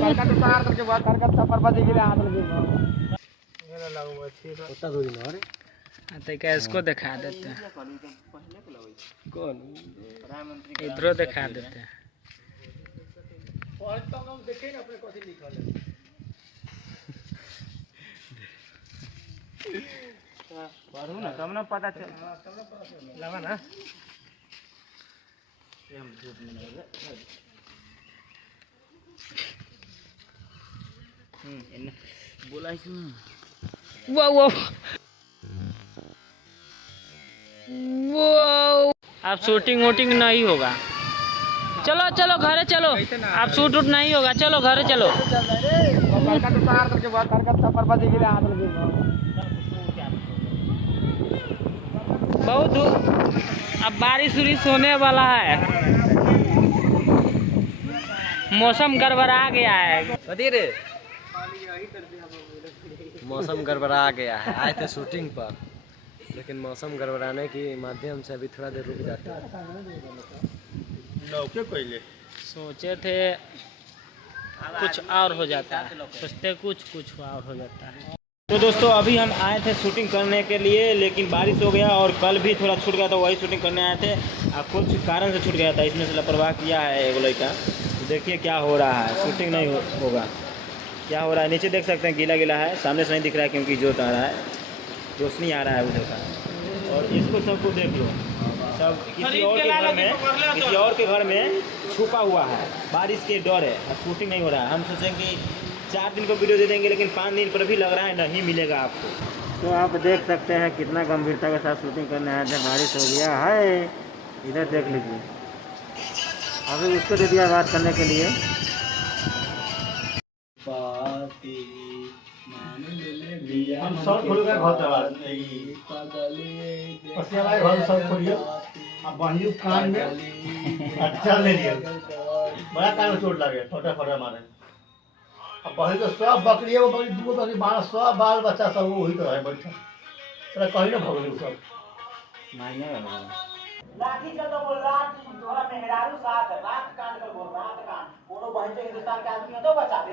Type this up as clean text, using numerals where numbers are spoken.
करका तो तार करके बात करका छपर बजे गिरे हाथ लगे मेरा लागू अच्छी होता दूरी ना रे तो क्या इसको दिखा देते हैं कौन इधर दिखा देते हैं और तो हम देखे ना अपने कथि लिखल है पढ़ू ना तब ना पता चल लगा ना हम धूप में नहीं बोला इसमें वाह वाह अब शूटिंग वूटिंग नहीं होगा। चलो चलो घरे चलो, अब शूट उट नहीं होगा, चलो घरे चलो। बहुत अब बारिश उरिश होने वाला है, मौसम गड़बड़ा गया है। मौसम गड़बड़ा गया है। आए थे शूटिंग पर, लेकिन मौसम गड़बड़ाने के माध्यम से अभी थोड़ा देर रुक जाते हैं। सोचे थे कुछ और हो जाता है, सोचते कुछ और हो जाता है। तो दोस्तों अभी हम आए थे शूटिंग करने के लिए, लेकिन बारिश हो गया और कल भी थोड़ा छूट गया था, वही शूटिंग करने आए थे। कुछ कारण से छूट गया था, इसमें से लापरवाह किया है एक लड़का। तो देखिए क्या हो रहा है, शूटिंग नहीं होगा। क्या हो रहा है नीचे देख सकते हैं, गीला गीला है, सामने से नहीं दिख रहा है क्योंकि जोत आ रहा है, रोशनी आ रहा है उधर का। और इसको सबको देख लो, सब किसी और के घर में छुपा हुआ है, बारिश के डर है, अब शूटिंग नहीं हो रहा है। हम सोचें कि 4 दिन को वीडियो दे देंगे, लेकिन 5 दिन पर भी लग रहा है नहीं मिलेगा आपको। तो आप देख सकते हैं कितना गंभीरता के साथ शूटिंग करने आए थे, बारिश हो गया है, इधर देख लीजिए। अभी उसको दे दिया बात करने के लिए। हम सब खोल के घर दरबार पसिया वाले घर सब खोलियो, अब बांधियो कान में अच्छा ले लियो, बड़ा कान में चोट लगे, छोटा छोटा मारे। अब बही तो सब बकरी, वो बकरी दूगो बकरी मारा, सब बाल बच्चा सब वही तो है बैठा, चला कहीं ना भगले सब मायने लाठी का तो बोल लाठी थोड़ा मेहरारू साथ रात कांड कर बोल रात कांड कोनो बहन के हिंदुस्तान के आदमी हो तो बचा दे।